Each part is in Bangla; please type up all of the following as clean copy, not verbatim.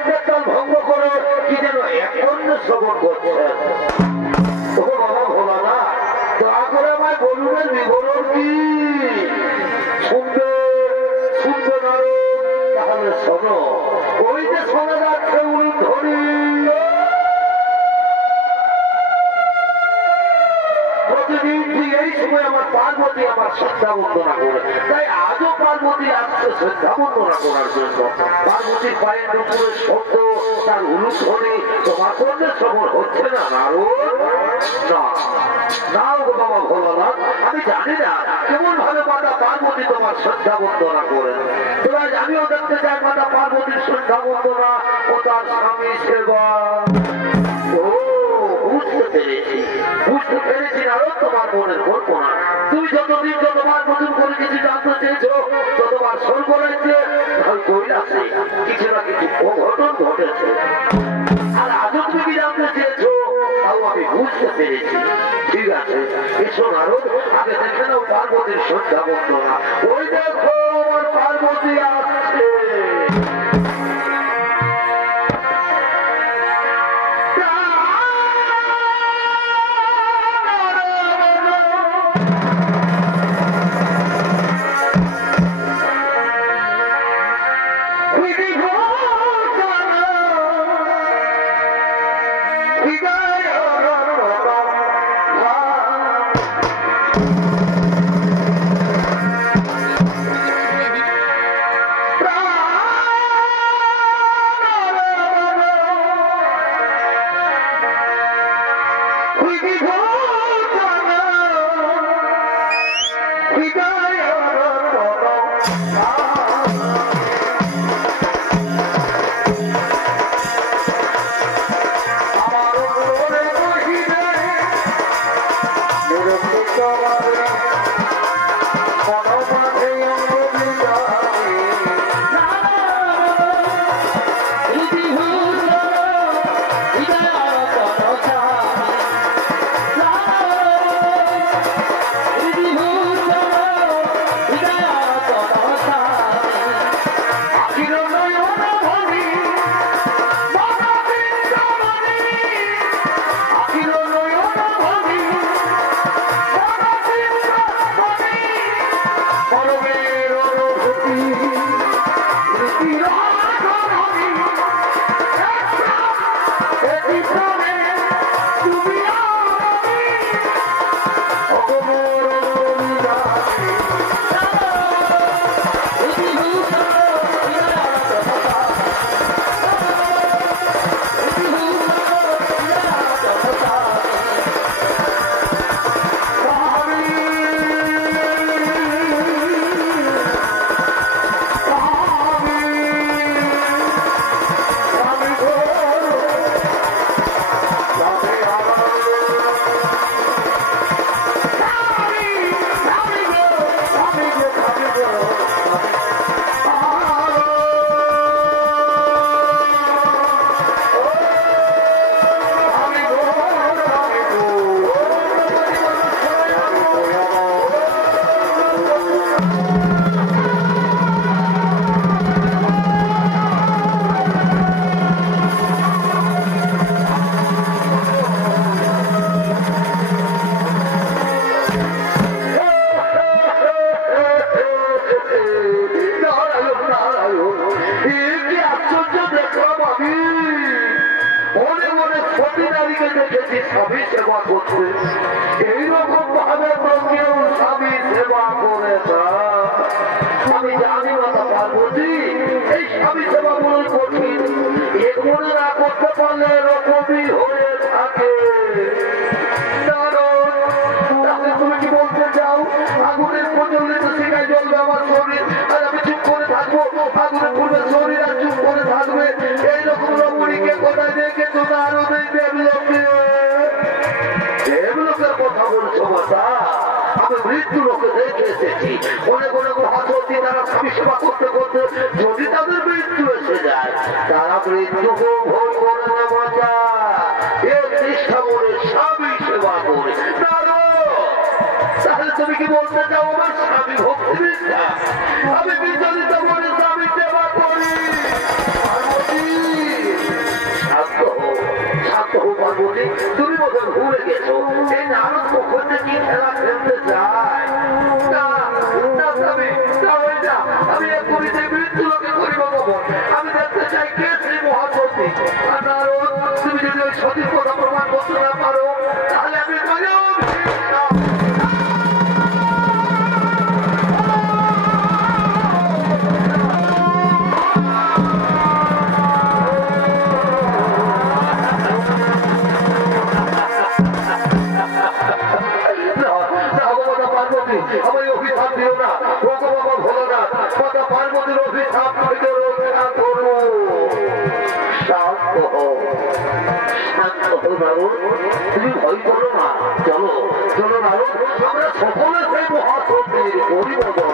নির্দেশন ভঙ্গ করে কি যেন একন্য শ্রবণ করছেন। ও বাবা ভোলানা, দয়া করে আমায় বলবেন বিবরণ কি? শুনবে শুনবে না তাহলে শোনো। ওই যে শোনা যাচ্ছে উলুধ্বনি, প্রতিদিন ঠিক এই সময় আমার পার্বতী আমার শ্রদ্ধা বন্দনা করে, তাই আজও পার্বতী আসছে শ্রদ্ধা বন্দনা করার জন্য। পার্বতীর পায়ের উপরে শব্দ, তার উলুধ্বনি তোমার করলে শ্রবণ হচ্ছে না না গো বাবা ভোলানাথ, আমি জানি না কেমন ভাবে মাতা পার্বতী তোমার শ্রদ্ধা বন্দনা করেন। তোরা আমিও দেখতে চাই মাতা পার্বতীর শ্রদ্ধা বন্দনা ও তার স্বামী সেবা। বুঝতে পেরেছি না তোমার মনের কল্পনা। তুমি যতদিন যতবার নতুন করে কিছু জানতে চেয়েছো, ততবার স্বর্গ রাজ্যে কৈলাসে কিছু না কিছু অঘটন ঘটেছে। আর আজও তুমি জানতে চেয়েছো, তাও আমি বুঝতে পেরেছি। ঠিক আছে, এসো নারদ, আগে দেখে নাও পার্বতীর শ্রদ্ধা বন্দনা। ওই দেখো আমার পার্বতী আসছে। আমি জানি মাতা পার্বতী এই স্বামী সেবা মনে কঠিন, এগুলো না করতে পারলে এরকমই হয়ে থাকে। তুমি কি বলতে চাও আগুনের প্রজ্বলিত শিখায় জ্বলবে আমার শরীর, আর আমি চুপ করে থাকবো? আগুনের পূর্বে শরীর আর চুপ করে থাকবে? এইরকম রমণীকে কোথায় দেখেছো? না আরো দেবলোকে, দেবলোকের কথা বলছো মাতা? আমি মৃত্যু লোকে দেখে এসেছি, অনেক অনেক হাতী তারা স্বামী সেবা করতে করতে যদি তাদের মৃত্যু এসে যায়, তারা মৃত্যুকে ভোগ করে না মাতা, এর নিষ্ঠা করে স্বামী সেবা করে। তাহলে তুমি কি বলতে চাও আমার স্বামী ভক্তি বিদ্যা? আমি বিচলিত করে স্বামী সেবা করি। নারদ, তুমি ভয় করো না, চলো চলো নারদ, আমরা সকলে সেই মহাসত্যের পরিবর্তন।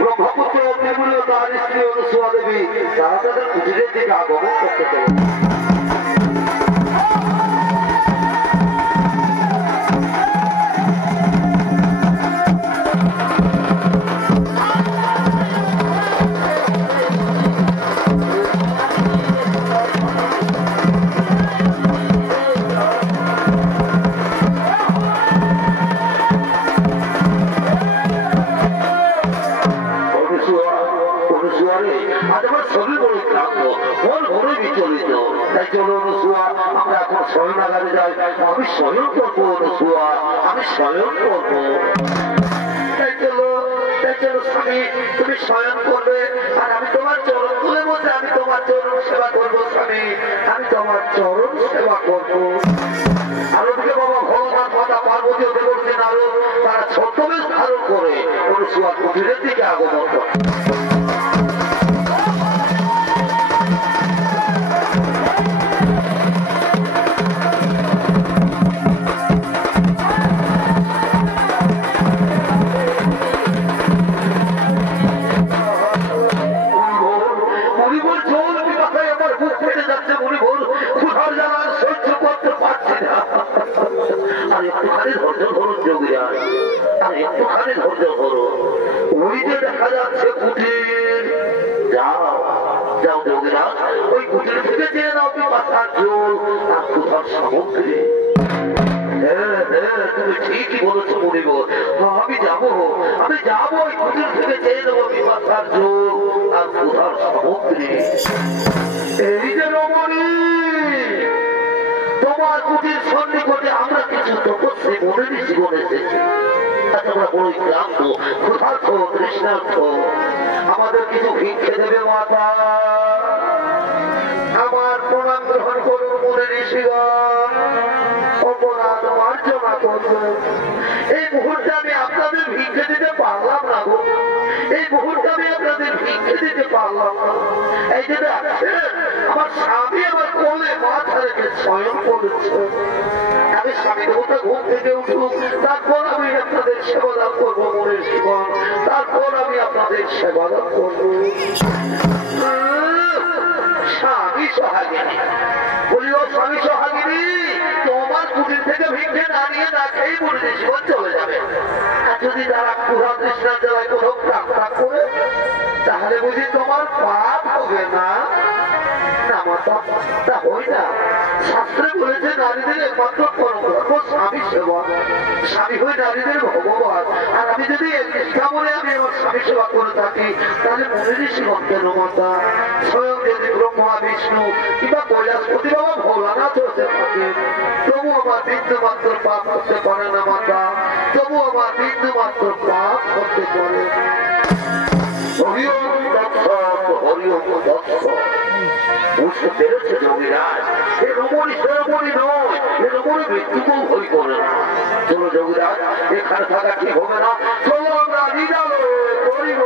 ব্রহ্মপুত্র অগ্নিমূল্য তার স্ত্রী অনুসুয়া দেবী তারা তাদের কুটিরের দিকে আগমন করতে চলে। শয়নাগারে যাই, আমি স্বয়ং করবো অনুসুয়া, আমি স্বয়ং করবো। তাই চলো স্বামী, তুমি স্বয়ং করবে আর আমি তোমার চরণ তুলে বসে আমি তোমার চরণ সেবা করবো স্বামী, আমি তোমার চরণ সেবা করবো। আর ওদিকে বাবা ভগবান মাতা পার্বতী দেবর্ষী নারদ তারা ছদ্মবেশ ধারণ করে অনুসুয়া কুটিরের দিকে আগমন করে। একটুখানি ধৈর্য ধরুন যোগীরা, আর একটুখানি ধৈর্য ধরুন। ওই যে দেখা যাচ্ছে কুটির, যাও যাও যোগীরা, ওই কুটির থেকে চেয়ে নাও পাতার জল আর কোথাও সামগ্রী। তুমি ঠিকই বলেছো মনিব, আমি যাবো ওই কুটির থেকে চেয়ে নেবো পাতার জল আর কোথাও সামগ্রী। এই যে রমণী, তোমার কুটির সন্নিকটে আমরা কিছু তপস্যা মনেরই জীবন এসেছি। আমরা বড়ই ক্লান্ত, ক্ষুধার্ত, তৃষ্ণার্থ, আমাদের কিছু ভিক্ষে দেবে মাতা। আমার প্রণাম গ্রহণ করুন মনের ঋষিগণ, অপরাধ মার্জনা করবো। এই মুহূর্তে আমি আপনাদের ভিক্ষে দিতে পারলাম না গো, এই মুহূর্তে আমি আপনাদের ভিক্ষে দিতে পারলাম না। এই যে আমার স্বামী আমার কোলে মাথা রেখে স্বয়ং করেছে, আমি স্বামী দেবতা ঘুম থেকে উঠুক, তারপর আমি আপনাদের সেবাদান করবো মনের জীবন, তারপর আমি আপনাদের সেবাদান করবো। স্বামী সোহাগিনী বলি, ও স্বামী সোহাগিনী, তোমার কুটির থেকে ভিক্ষে না নিয়ে না খেয়ে মনের জীবন চলে যাবে। আর যদি তারা ক্ষুধা তৃষ্ণা জেলায় কোথাও প্রার্থনা করে, তাহলে বুঝি তোমার পাপ হবে না? তা হই না, শাস্ত্রে বলেছে নারীদের একমাত্র পরম স্বামী সেবা, স্বামী হয়ে নারীদের ভগবান। আর আমি যদি নিষ্ঠা বলে আমি আমার স্বামী সেবা করে থাকি, তাহলে মনের জীবন কেন মাতা? স্বয়ং যদি ব্রহ্মা বিষ্ণু কিংবা কৈলাসপতি বাবা ভোলানাথ হতে থাকে, তবু আমার বিন্দু মাত্র পাপ করতে পারে না মাতা, তবু আমার বিন্দু মাত্র পাপ করতে পারে। বুঝতে পেরেছে যোগীরাজ, এ রমণী সেরমণী নয়, এ রমণী মৃত্যুকেও ভয় করে না। চলো যোগীরাজ, এখানে থাকা ঠিক হবে না, চলো আমরা নিরালয়ে করিব।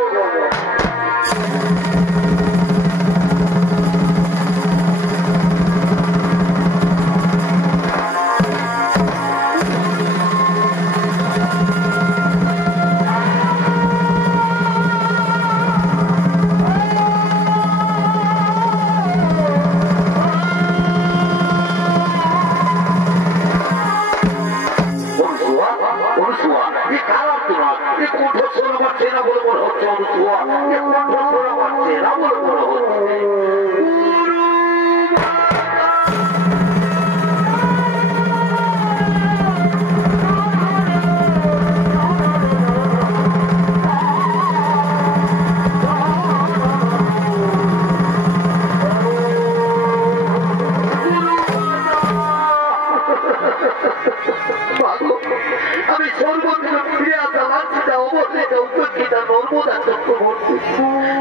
আমি সর্বত্র ফিরে আসা লাঞ্ছিতা অবস্থিত উপেক্ষিতা নর্মদা চক্রবর্তী,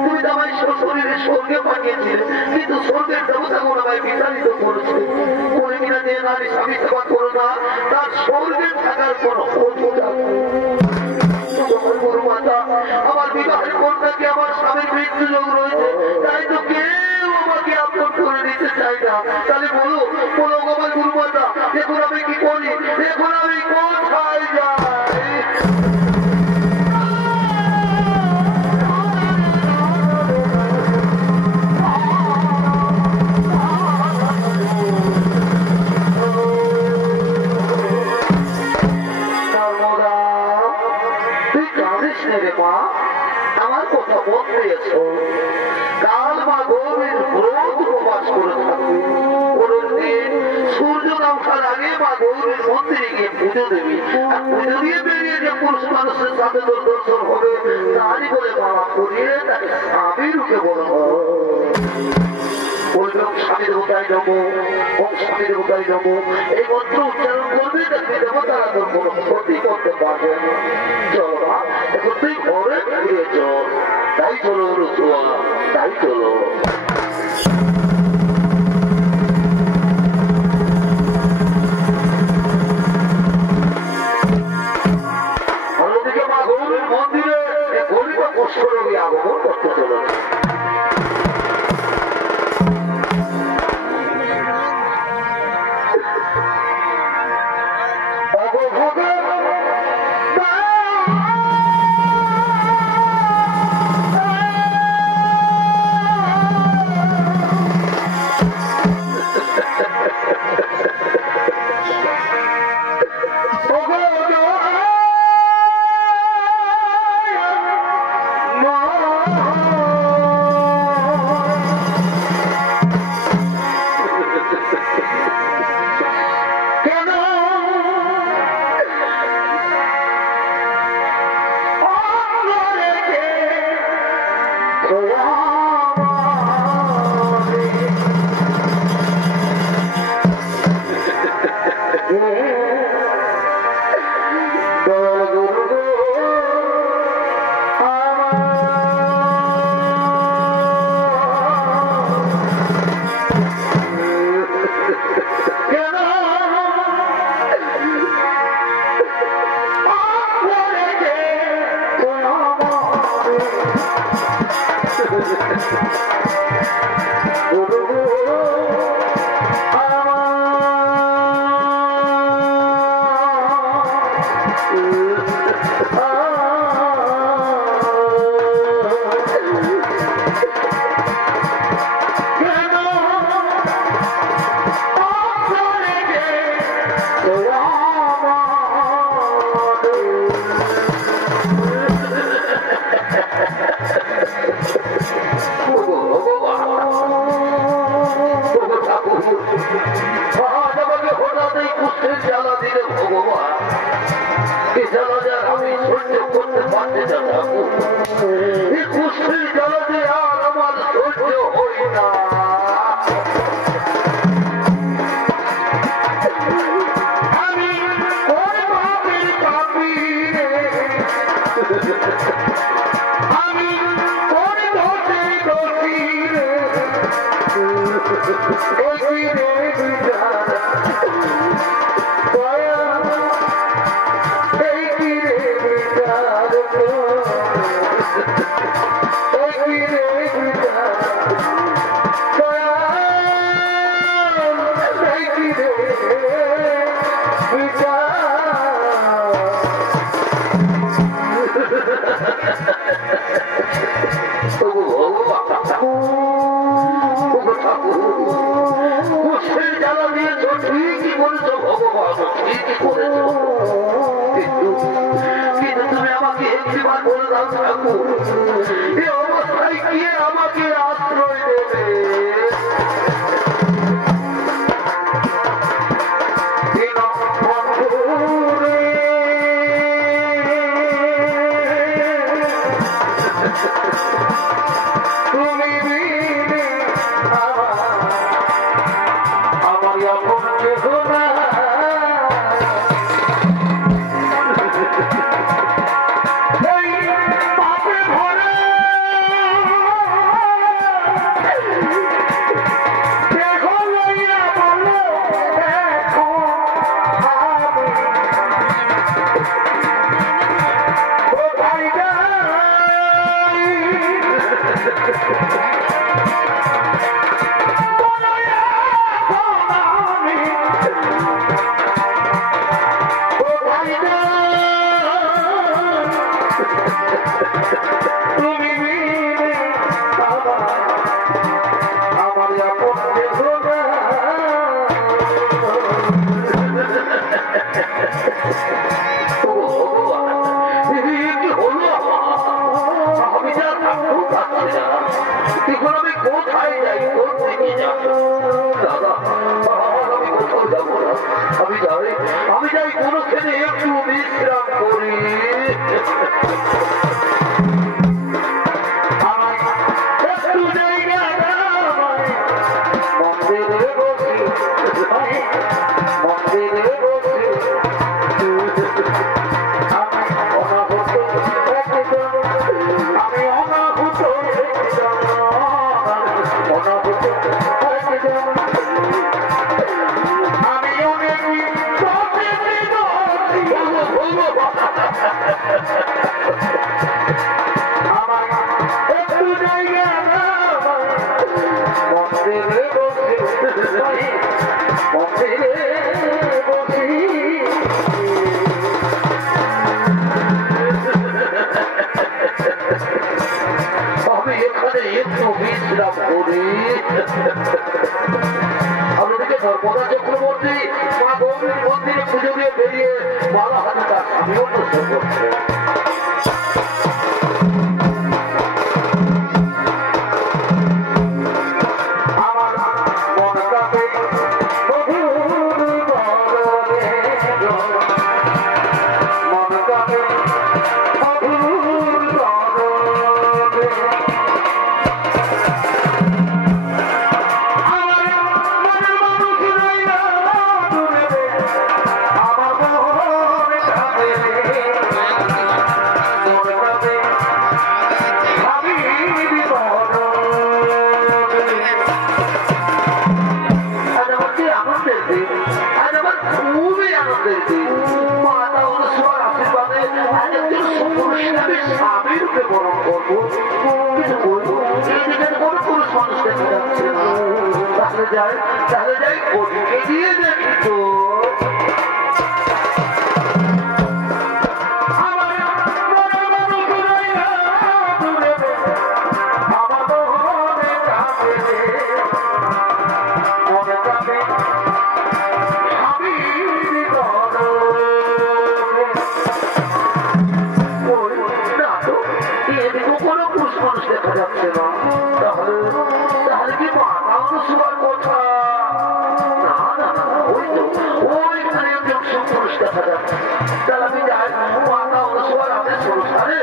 তুমি তো আমায় শরীরে স্বর্গে পাঠিয়েছিলেন, কিন্তু স্বর্গের দেবতাগুলো আমায় বিতাড়িত করেছে। বলে কিনা যে নারী স্বামী সেবা করো না, তার স্বর্গে থাকার কোন অধিকার নেই। আমার বিবাহের কন্যাকে আমার স্বামীর মৃত্যু যোগ রয়েছে, তাই তো কেউ আমাকে আপন করে নিতে চাই না। তাহলে বলো বলো আমার গুরুমাতা, এখন আমি কি করি, এখন আমি কোথায় যাই? আমার কথা মন দিয়েছ, কাল মা গৌরীর ক্রোধ প্রকাশ করে থাকবে। পরের দিন সূর্য ওঠার আগে মা গৌরীর মন্দিরে গিয়ে পুজো দেবী, আর পুজো দিয়ে বেরিয়ে যে পুরুষ মানুষের সাথে তোর দর্শন হবে, তারই বলে মামা করিয়ে তাকে স্বামী রূপে বড় বলবে ওম স্বামী দেবতায় নমো, ওম স্বামী দেবতায় নমো। এই মন্ত্র উচ্চারণ করবে, দেখবে দেবতারা তোর কোনো ক্ষতি করতে পারবে না। চল মা, এখন তুই ঘরে ফিরে চল। তাই চলো রসুয়া, তাই চলো। অন্যদিকে মা গৌরীর মন্দিরে গরিব কুষ্ঠরোগী আগমন করতে চলেছে। আমি যা থাকতেও পারছি না, এখন আমি কোথায় যাই, কোন দিকে যাব? দাদা, আমি কোথাও যাবো না, আমি যাই কোনোখানে একটু বিশ্রাম করি। আপনাদেরকে ধর্মদা চক্রবর্তী মা গৌরীর মন্দিরে পুজো দিয়ে বেরিয়ে মালা হাতে তার স্বামীও প্রশ্ন করছে। তাহলে যাই ওদিকে দিয়ে দেখি তো। কোনো পুরুষ মানুষ দেখা যাচ্ছে না, তাহলে কি শোয়ার কথা? না না না, ওইখানে একজন পুরুষ দেখা যাচ্ছে। তাহলে আমি যাই মাতা অনুসবার আদেশ অনুষ্ঠানে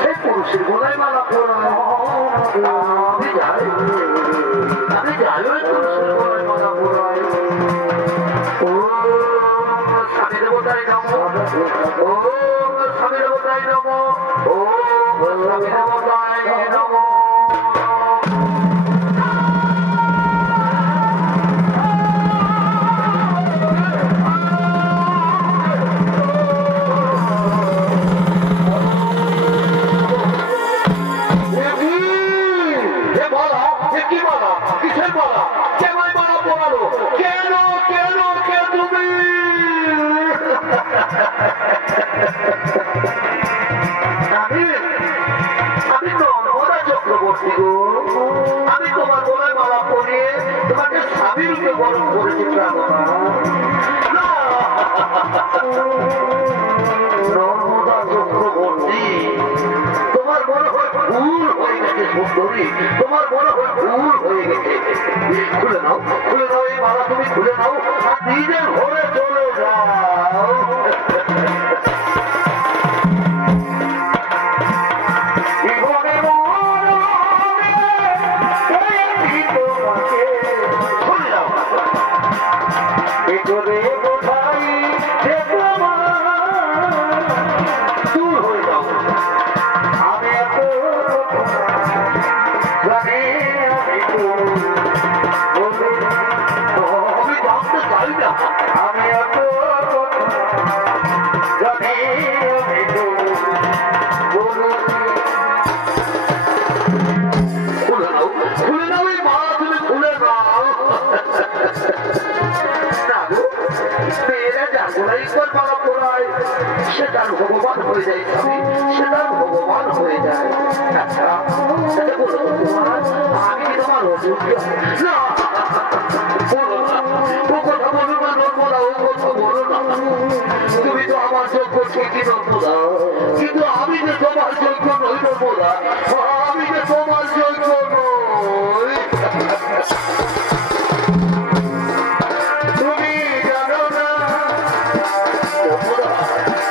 সেই পুরুষের গোলায় মালা পড়ায়। আমি যাই ওই পুরুষের গোলায় মালা পড়ায়। ও স্বামী দেবতাই নম, ও স্বামী দেবতাই নম, ও স্বামী দেবতাই নম। আমি তোমার গলায় মালা পরিয়ে তোমাকে স্বামী রূপে বরণ করেছি। নর্মদা চক্রবর্তী, তোমার মনে হয় ভুল হয়ে গেছে সুন্দরী, তোমার মনে হয় ভুল হয়ে গেছে। খুলে নাও, খুলে নাও এই মালা, তুমি খুলে নাও আর নিজের ঘরে চলে যাও। সেটার ভগবান হয়ে যায়, সেটার ভগবান হয়ে যায়। আচ্ছা বলো তোমার, আমি কি তোমার অযোগ্য? না, বলো না, ও কথা বলো না, নর্মদা, ও কথা বলো না। যোগ্য ঠিকই নর্মদা, কিন্তু আমি যে তোমার যোগ্য নই নর্মদা, আমি যে তোমার যোগ্য নই। তুমি জানো না নর্মদা,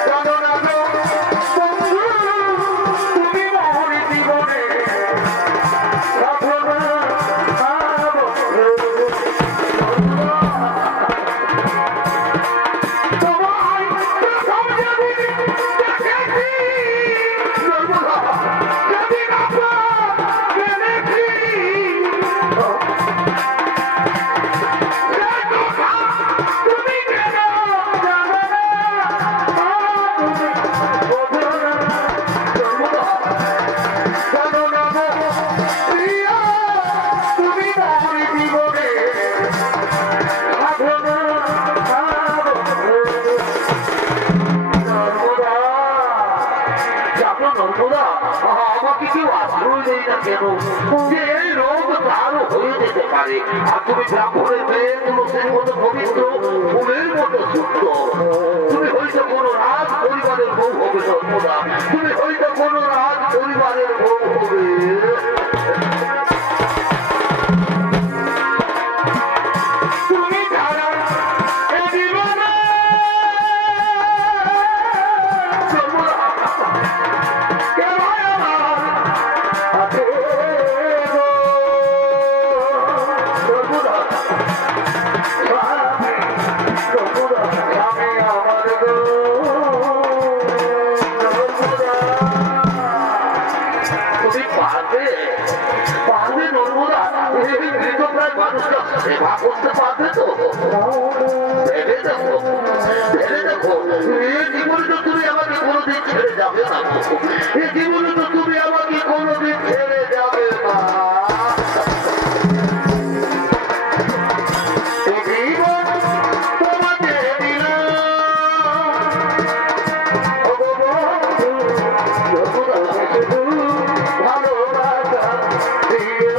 জানো না গো বন্ধু, তুমি মোর জীবনে রাখো না আমাকে কেউ আশ্রয় দেয় না কেন, যে এই রোগ তারও হয়ে যেতে পারে। আর তুমি ব্রাহ্মণের মেয়ে, তুলসীর মতো পবিত্র, ফুলের মতো শুদ্ধ। তুমি হয়তো কোনো রাজ পরিবারের বউ হবে নর্মদা, তুমি হয়তো কোনো রাজ পরিবারের বউ হবে। তুমি ছাড়া এ জীবনে সেবা করতে পারবে তো? ভেবে দেখো, ভেবে দেখো, এই জীবনে তো তুমি আমাকে কোনোদিন ছেড়ে যাবে না, এই জীবনে তো তুমি আমাকে কোনোদিন ছেড়ে যাবে না। জীবন তোমাকে দিলাম ভালোবাসা দিয়ে,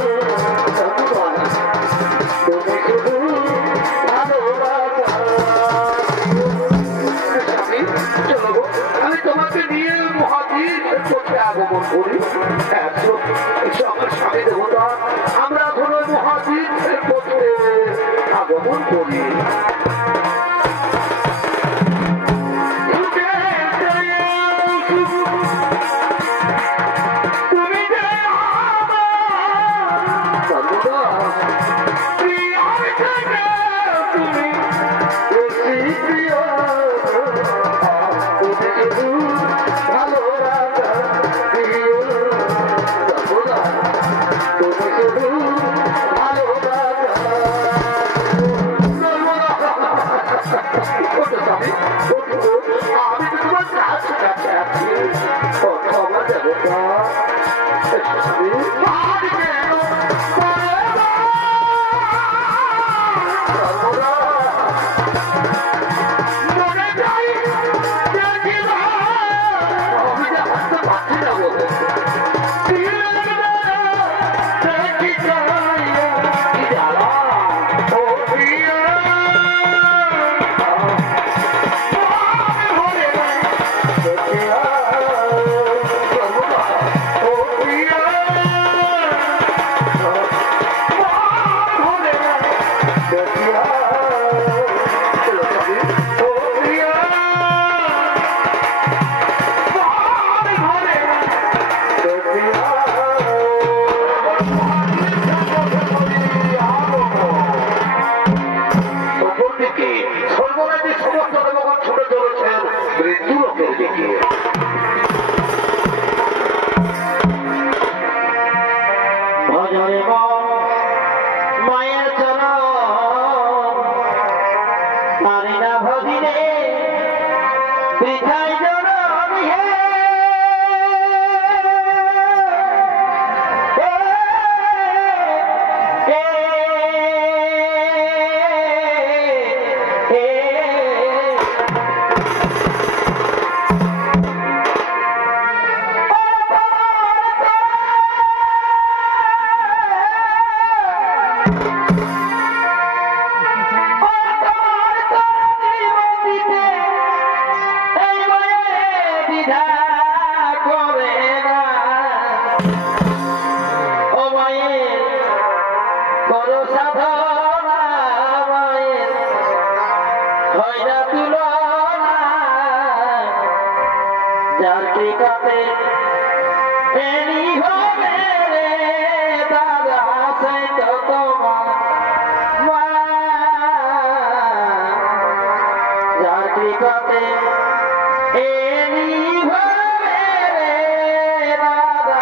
আমি তোমাকে নিয়ে মহাবীর করতে আগমন করি। আমার স্বামী দেবতা, আমরা এখন ওই মহাবীর করতে আগমন করি। যার টিকাতে এনি হবে রে দাদা সে তো তোমার মা যার টিকাতে এনি হবে রে দাদা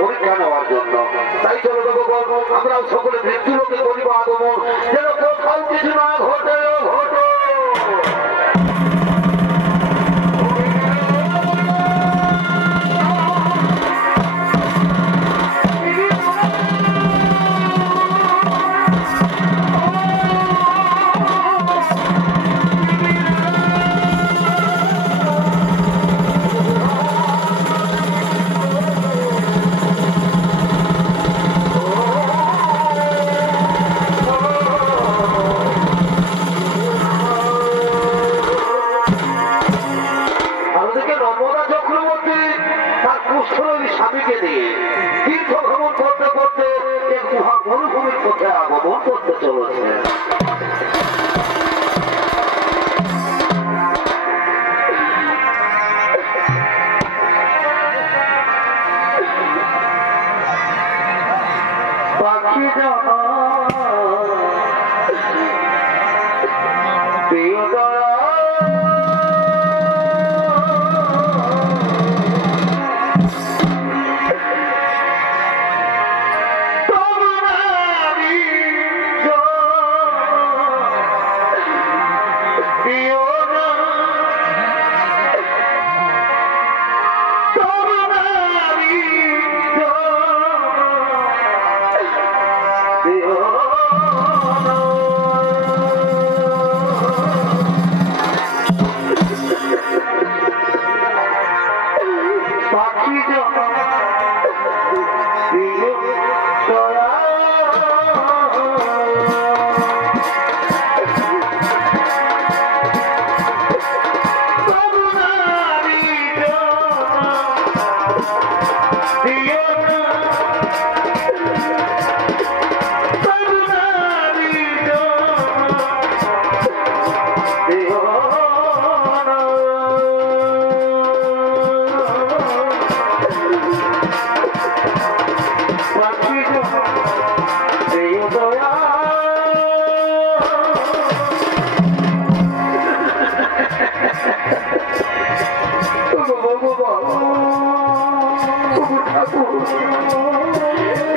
পরীক্ষা নেওয়ার জন্য তাই চলো আমরাও সকলে মৃত্যু লোকে করিব আগমন যেন কোথাও কিছু না ঘটে ঘটে তুমি স্বামীকে নিয়ে তীর্থ ভ্রমণ করতে করতে এক মহা মরুভূমির পথে আগমন করতে চলেছে। পাখি জানা প্রিয় দয়া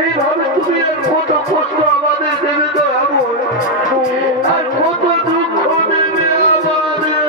এইভাবে তুমি আর কত কষ্ট আমাদের দেবে তো এমন আর কত দুঃখ দেবে আমাদের।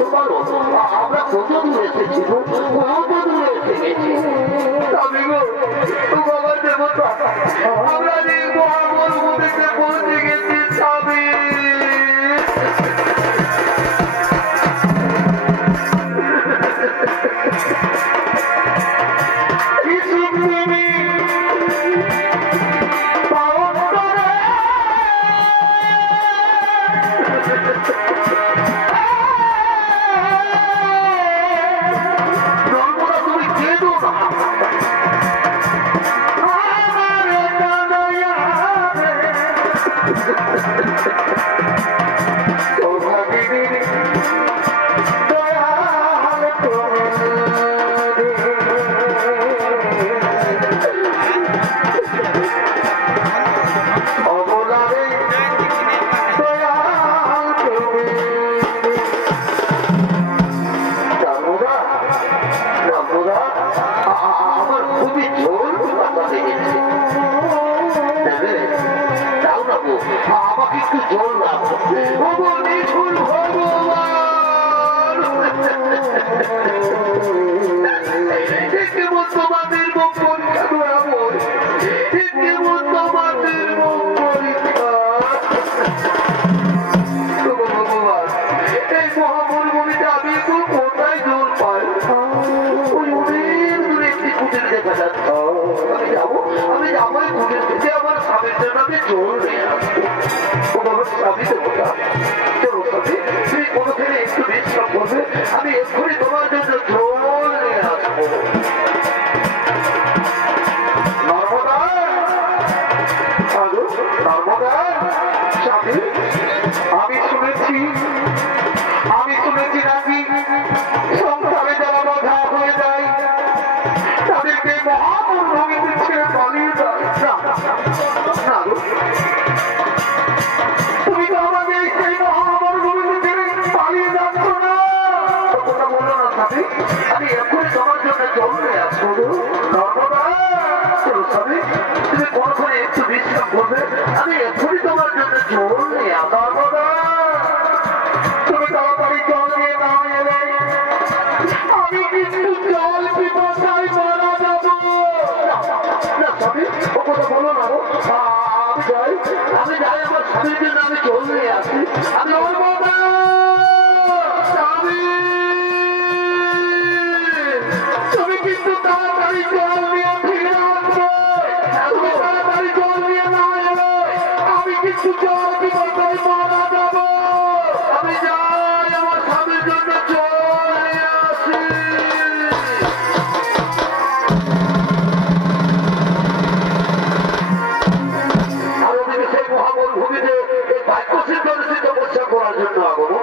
বলতে পারো আমরা কত দূর এসেছি গো, কত দূরে এসে গেছি। আমি গো বাবা দেবতা, আমরা যে মহামরুভূমিতে পৌঁছে গেছি স্বামী। আমার খুবই জোর কথা লেগেছে, তাও না গো আমাকে একটু জোর রাখো নিঠুর ভগবান। কেমন তোমাদের মুখ পরীক্ষা করাবো, কেমন তোমাদের মুখ পরীক্ষা ভগবান। এই মহামরুভূমিতে আমি একটু কোথায় জোর পাই, ওই অনেক দূরে একটি কুটির দেখা যাচ্ছে। আমি যাবো এই কুটির থেকে আমার স্বামীর জন্য আমি জোর নিয়ে আসবো। আমার স্বামী দেবতা, চলো স্বামী তুমি কোনোখানে একটু বিশ্রাম করবে, আমি এক্ষুনি তোমার জন্য জোর নিয়ে আসবো। নর্মদা, নর্মদা স্বামী, আমি শুনেছি নাকি সংসারে যারা বাধা হয়ে যায় তাদেরকে মহামরুভূমিতে ছেড়ে পালিয়ে যায়। তুমি তো আমাকে সেই মহামরুভূমিতে ছেড়ে পালিয়ে যাচ্ছ না, কথা বলো না স্বামী। আমি এক্ষুনি তোমার জন্য জল নিয়ে আসবো। নর্মদা, চলো স্বামী তুমি কোনোখানে একটু বিশ্রাম করবে, আমি এক্ষুনি তোমার জন্য জল নিয়ে আসবো। নর্মদা, তুমি তাড়াতাড়ি জল নিয়ে না এলে আমি কিন্তু জল পিপাসায় মারা যাবো। না স্বামী, ও কথা বলো না, আমি যাই আমার স্বামীর জন্য আমি জল নিয়ে আসি। আমি নর্মদা, স্বামী তুমি কিন্তু তাড়াতাড়ি জল নিয়ে ফিরে আসবে। তুমি তাড়াতাড়ি জল নিয়ে না এলে আমি কিন্তু জল পিপাসায় মারা যাবো। আমি যাই আমার স্বামীর জন্য জল নিয়ে আসি। আর ওদিকে সেই মহামরুভূমিতে এই ভাগ্যসিদ্ধ তপস্যা করার জন্য আগমন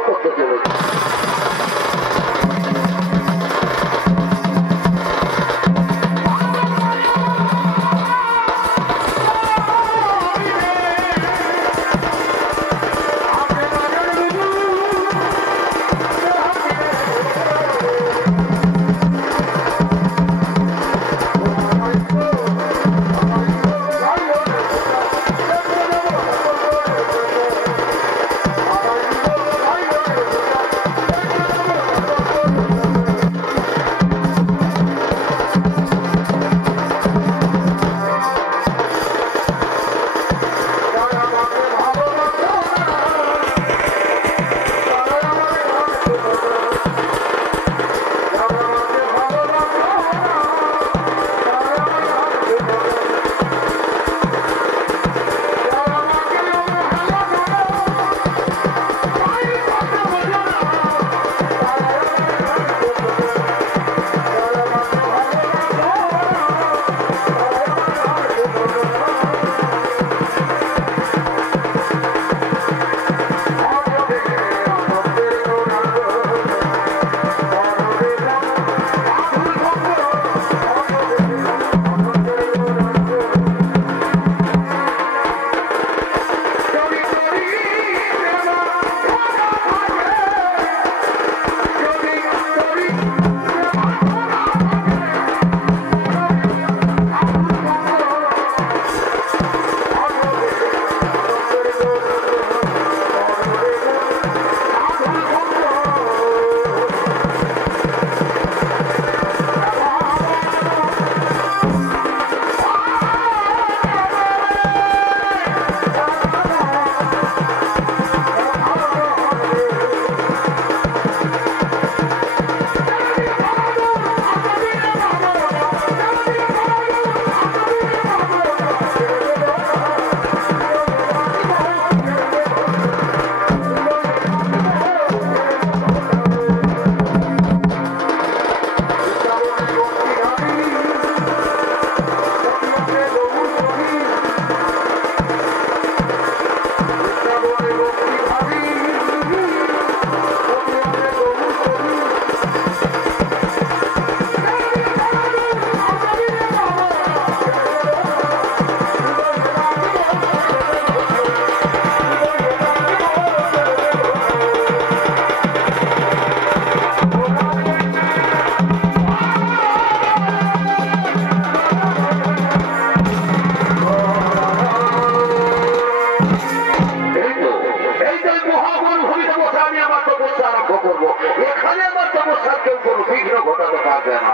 করবো, এখানে আমার তপস্যার কেউ কোনো বিঘ্ন ঘটাতে পারবে না।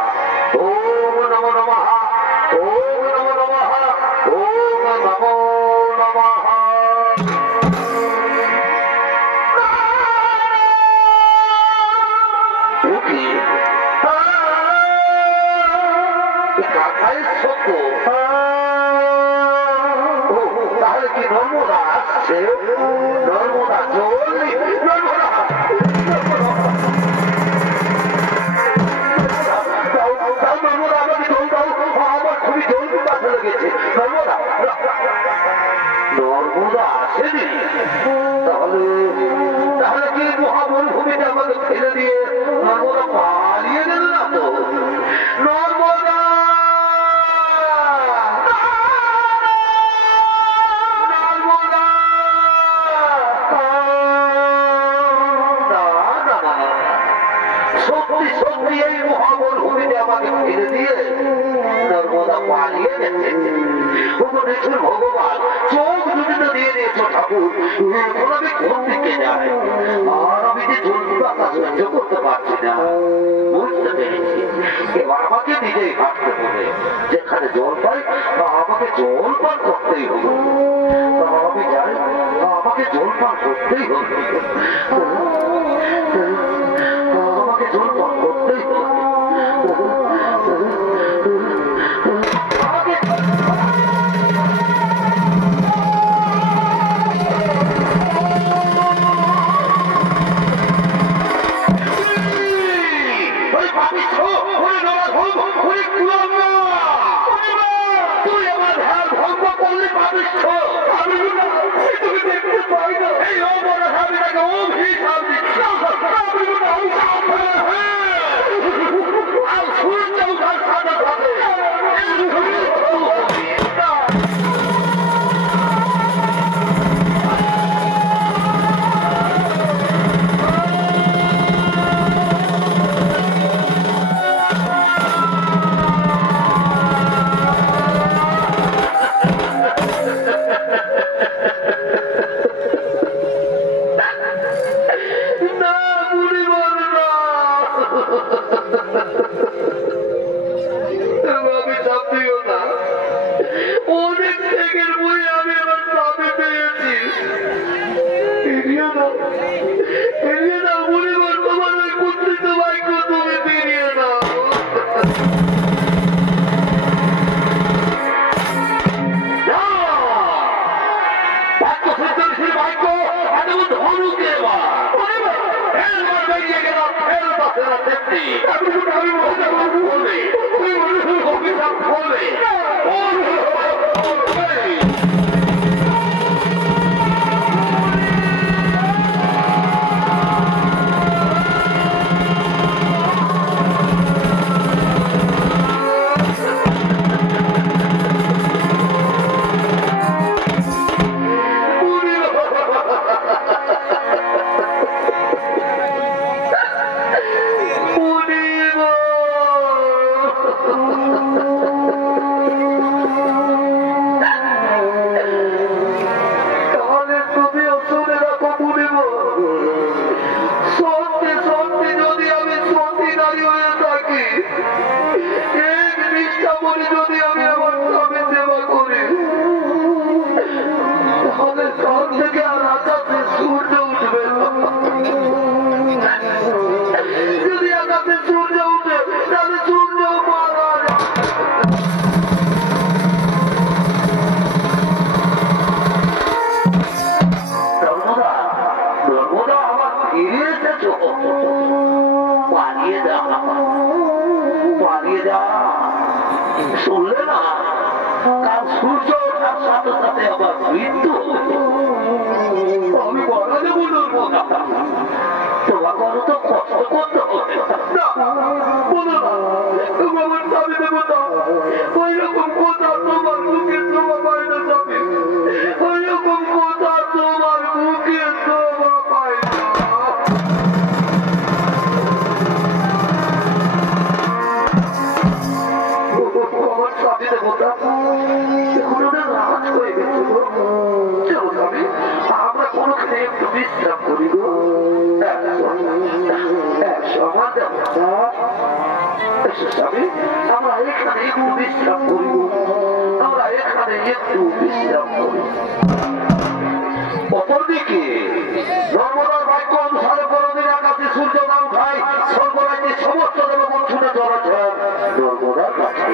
ওম নমো নমঃ, ওম নমো নমঃ, ওম নমো নমঃ। তাহলে কি নর্মদা আসছে? নর্মদা জল, নর্মদা আমাকে জল দাও, আমার খুবই জল পিপাসা লেগেছে। নর্মদা, নর্মদা আসেনি? তাহলে কি মহামরুভূমিতে আমাকে ফেলে দিয়ে নর্মদা পালিয়ে গেল না তো? নর্মদা, সত্যি সত্যি এই মহামরুভূমিতে আমাকে ফেলে দিয়ে নর্মদা পালিয়ে গেছে। উপদেশের ভগবান চোখ দুটি তো দিয়ে দিয়েছো ঠাকুর, এখন আমি কোন দিকে যাই? আর আমি যে জলটা সহ্য করতে পারছি না। বুঝতে পেরেছি, এবার আমাকে নিজেই ভাবতে হবে, যেখানে জল পাই আমাকে জল পান করতেই হবে। আমি যাই, আমাকে জল পান করতেই হবে, আমাকে জল পান করতেই হবে। শুনলে না, কাল সূর্য ওঠার সাথে সাথে আবার মৃত্যু হবে। আমি বলালে বলবো না, তোমাকে তো কষ্ট করতে হবে। বলো না, তোমার স্বামী দেবতা ওই রকম কথা তোমার মুখে তোমার বাইরে যাবে, ওই রকম কথা তোমার মুখে তোমার বাইরে। আমরা কোনো একটু বিশ্রাম করি গো। বসে স্বামী আমরা এখানে একটু বিশ্রাম করিব আমরা এখানে একটু বিশ্রাম করি অপরদিকে নর্মদার বাক্য অনুসারে কোনদিন আকাশে সূর্য না উঠায় স্বর্গরাজ্যে সমস্ত দেবগণ ছুটে চলেছে নর্মদার কাছে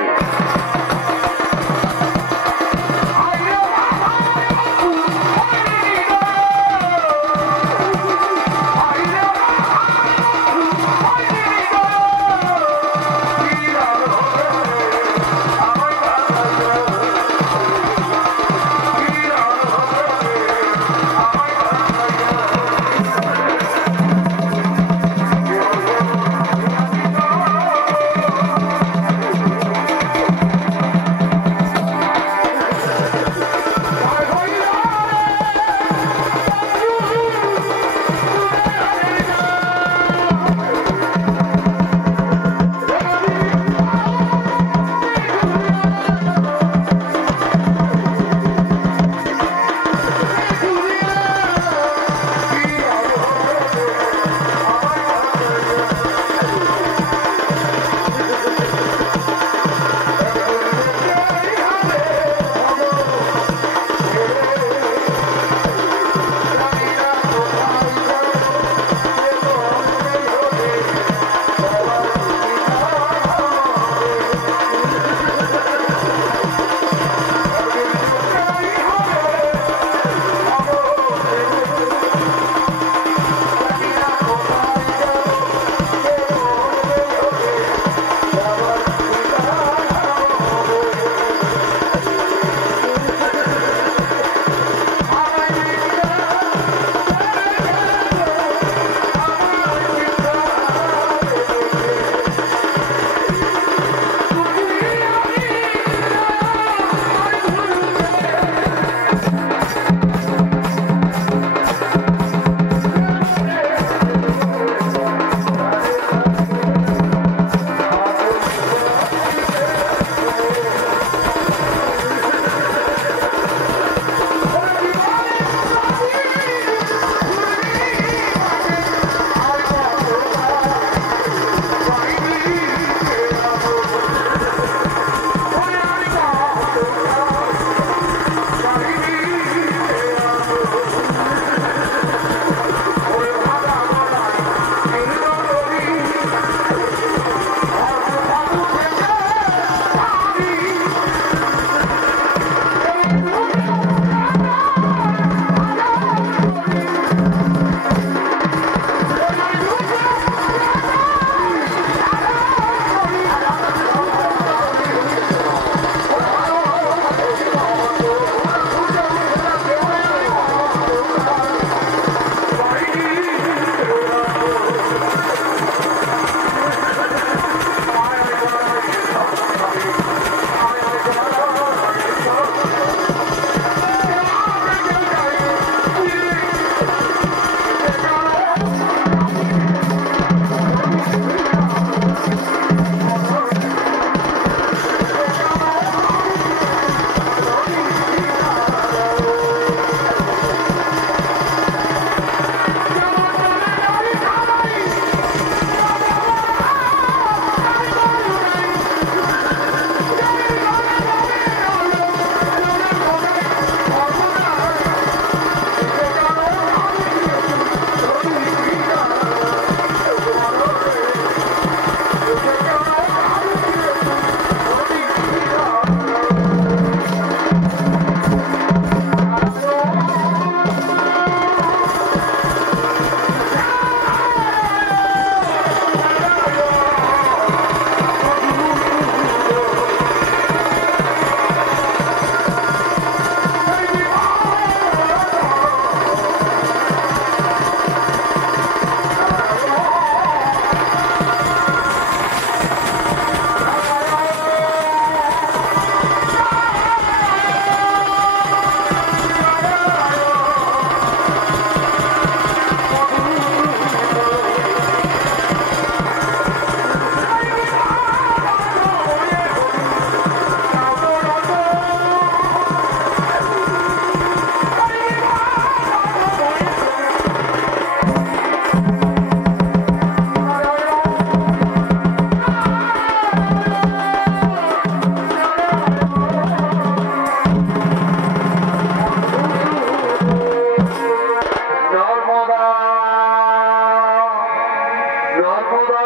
ধর্মদা,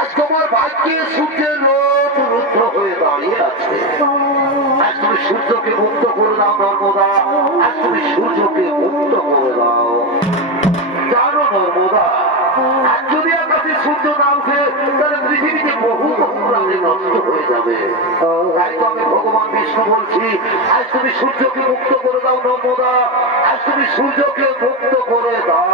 আজ তোমার ভাগ্যে সূর্যের লোক রুদ্র হয়ে দাঁড়িয়ে আছে। আজ তুমি সূর্যকে মুক্ত করে দাও ধর্মদা, আজ তুমি সূর্যকে মুক্ত করে দাও। জানো নর্মদা, আজ যদি আকাশে সূর্য না উঠে তাহলে পৃথিবীতে বহু বহু প্রাণী নষ্ট হয়ে যাবে। তাই তো আমি ভগবান বিষ্ণু বলছি, আজ তুমি সূর্যকে মুক্ত করে দাও নর্মদা, আজ তুমি সূর্যকে মুক্ত করে দাও।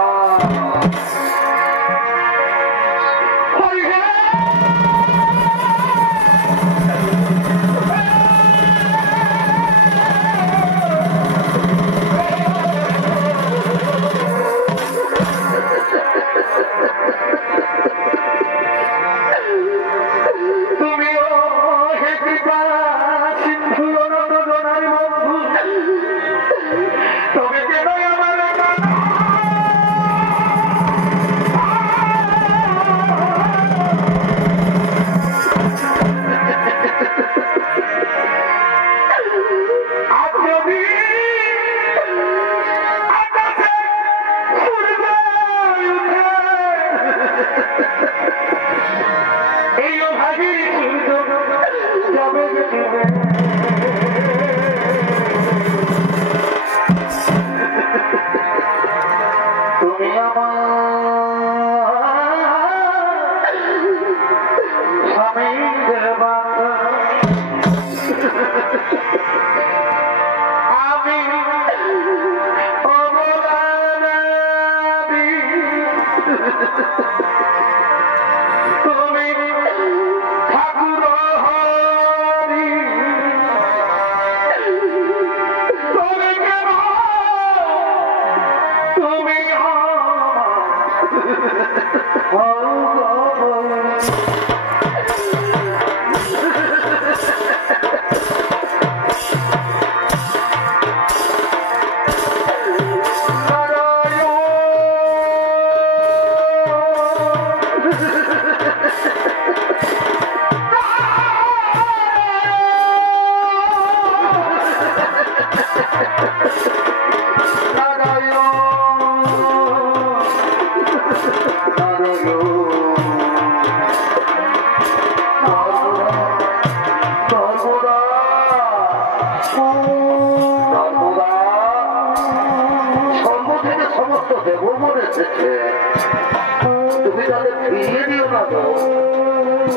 তুমি তাদের ফিরিয়ে দিও না তো,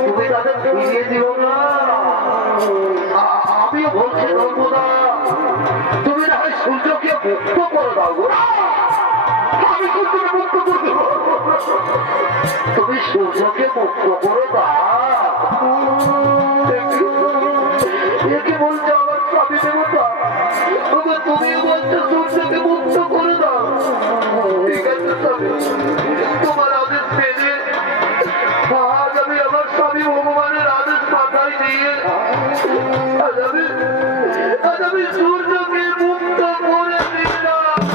তুমি তাদের ফিরিয়ে দিও না। আমিও বলছি ধর্মদা, তুমি না হয় সূর্যকে মুক্ত করে দাও গো। আমি সূর্যকে মুক্ত করে দেবো, তুমি সূর্যকে মুক্ত করে দাও। একে বলছে আমার স্বামী দেবতা, তুমি বলছো সূর্যকে মুক্ত করে দাও। ঠিক আছে স্বামী, তোমার আদেশ পেলে আজ আমি আমার স্বামী ভগবানের আদেশ মাথায় নিয়ে আজ আমি সূর্যকে মুক্ত করে দিলাম।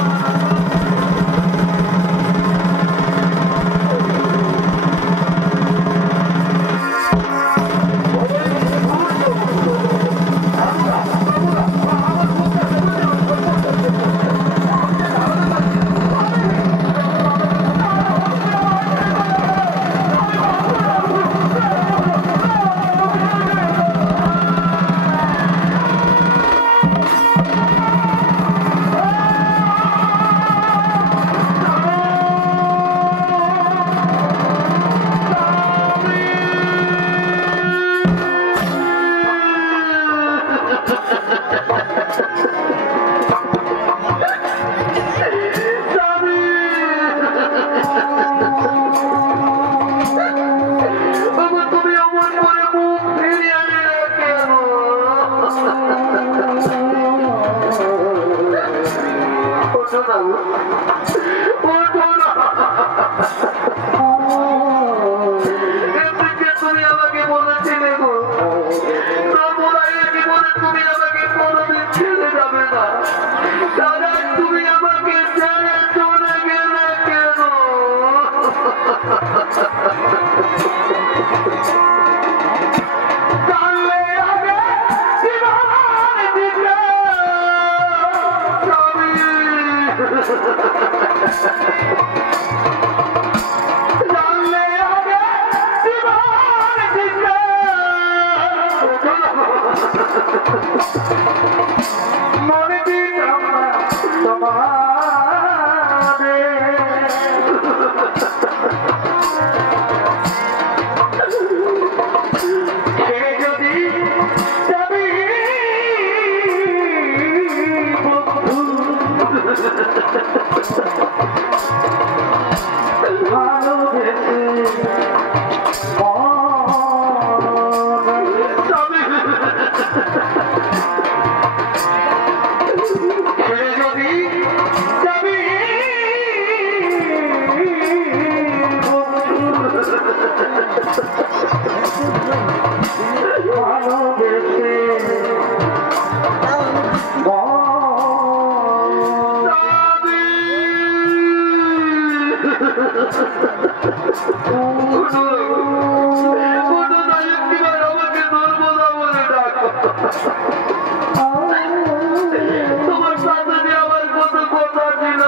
তোমার সাথে আমার কত কথা ছিল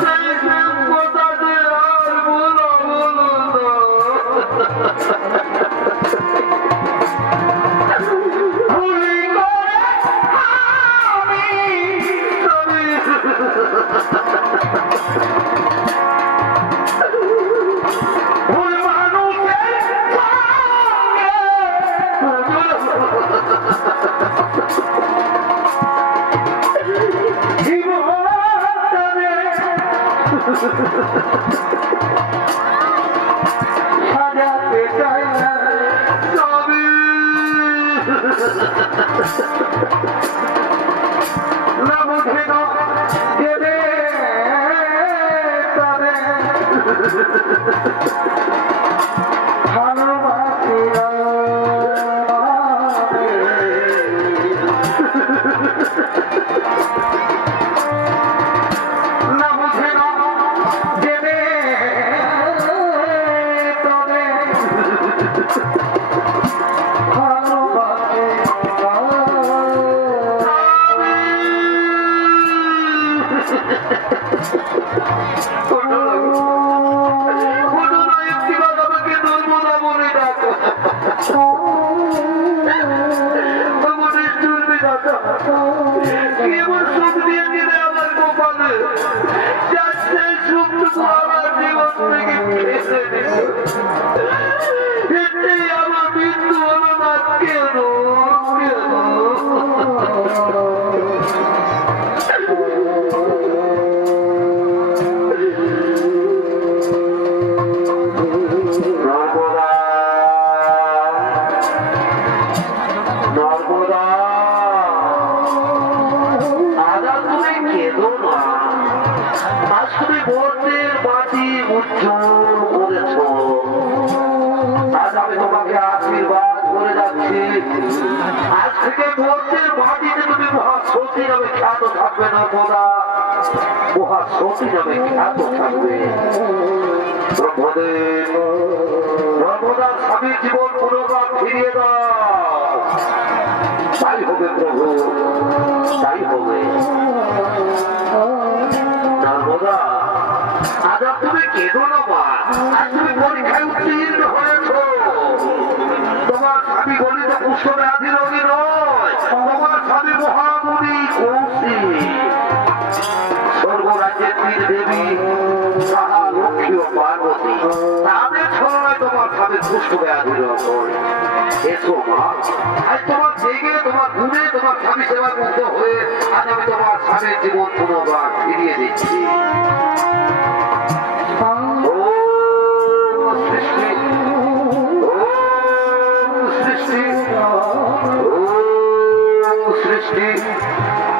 সেই কথা আর বলো সাজাতে চাই না তবে না বুঝে না দেবে তবে ভালোবাসি না বুঝে না দেবে তবে আমার মৃত্যু হলো না কেন আজ থেকে মর্তের মাটিতে তুমি মহাসতী নামে খ্যাত থাকবে না বোধা মহাসতী নামে খ্যাত থাকবে ব্রহ্মদার স্বামীর জীবন পুনর্বার ফিরিয়ে দাও তাই হবে প্রভু তাই হবে নর্মদা আজ তুমি কেঁদো না মা আজ তুমি পরীক্ষায় উত্তীর্ণ হয়েছ তোমার স্বামী গলিত পুষ্প ব্যাধি রোগী নয় তোমার স্বামী মহামুনি কৌশিক স্বর্গরাজ্যের তীর দেবী তাহা লক্ষ্মী ও পার্বতী তাদের ছড়ায় তোমার স্বামী পুষ্প ব্যাধি রোগ এসো মা আজ তোমার জেগে তোমার ঘুমে তোমার স্বামী সেবা মুক্ত হয়ে আজ আমি তোমার স্বামীর জীবন পুনর্বার ফিরিয়ে দিচ্ছি সৃষ্টি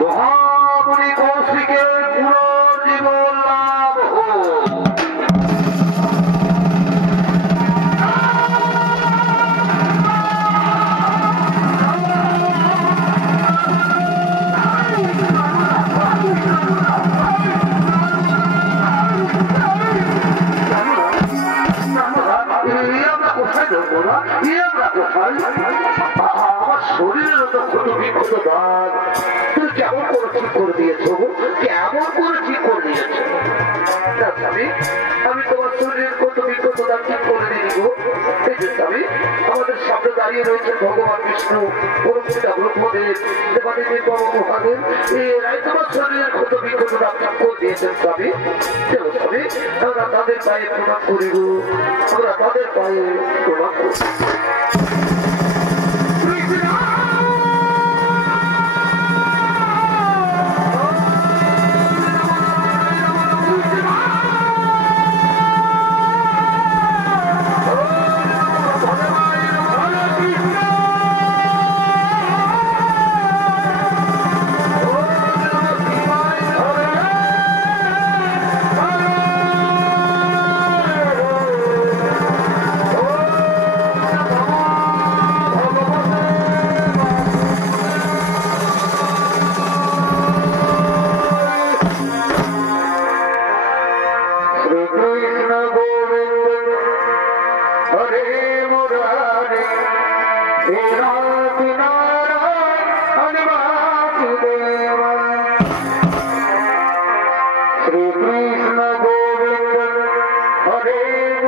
মহামুনি কৌশিকের পুনর্জীবন লাভ আমার শরীরের তো ক্ষত বিক্ষত দাগ তুমি কেমন করে ঠিক করে দিয়েছো কেমন করে ঠিক করে দিয়েছো আমি তোমার শরীরের ক্ষত বিক্ষত দাগ ঠিক করে দিয়ে দিব স্বামী আমাদের সামনে দাঁড়িয়ে রয়েছে ভগবান বিষ্ণু পরমপিতা ব্রহ্মদেব দেবাদেবী বাবা মহাদেব এরাই তোমার শরীরের ক্ষত বিক্ষত দাগ ঠিক করে দিয়েছেন স্বামী চলো স্বামী আমরা তাদের পায়ে প্রণাম করিব আমরা তাদের পায়ে প্রণাম করি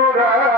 মোরা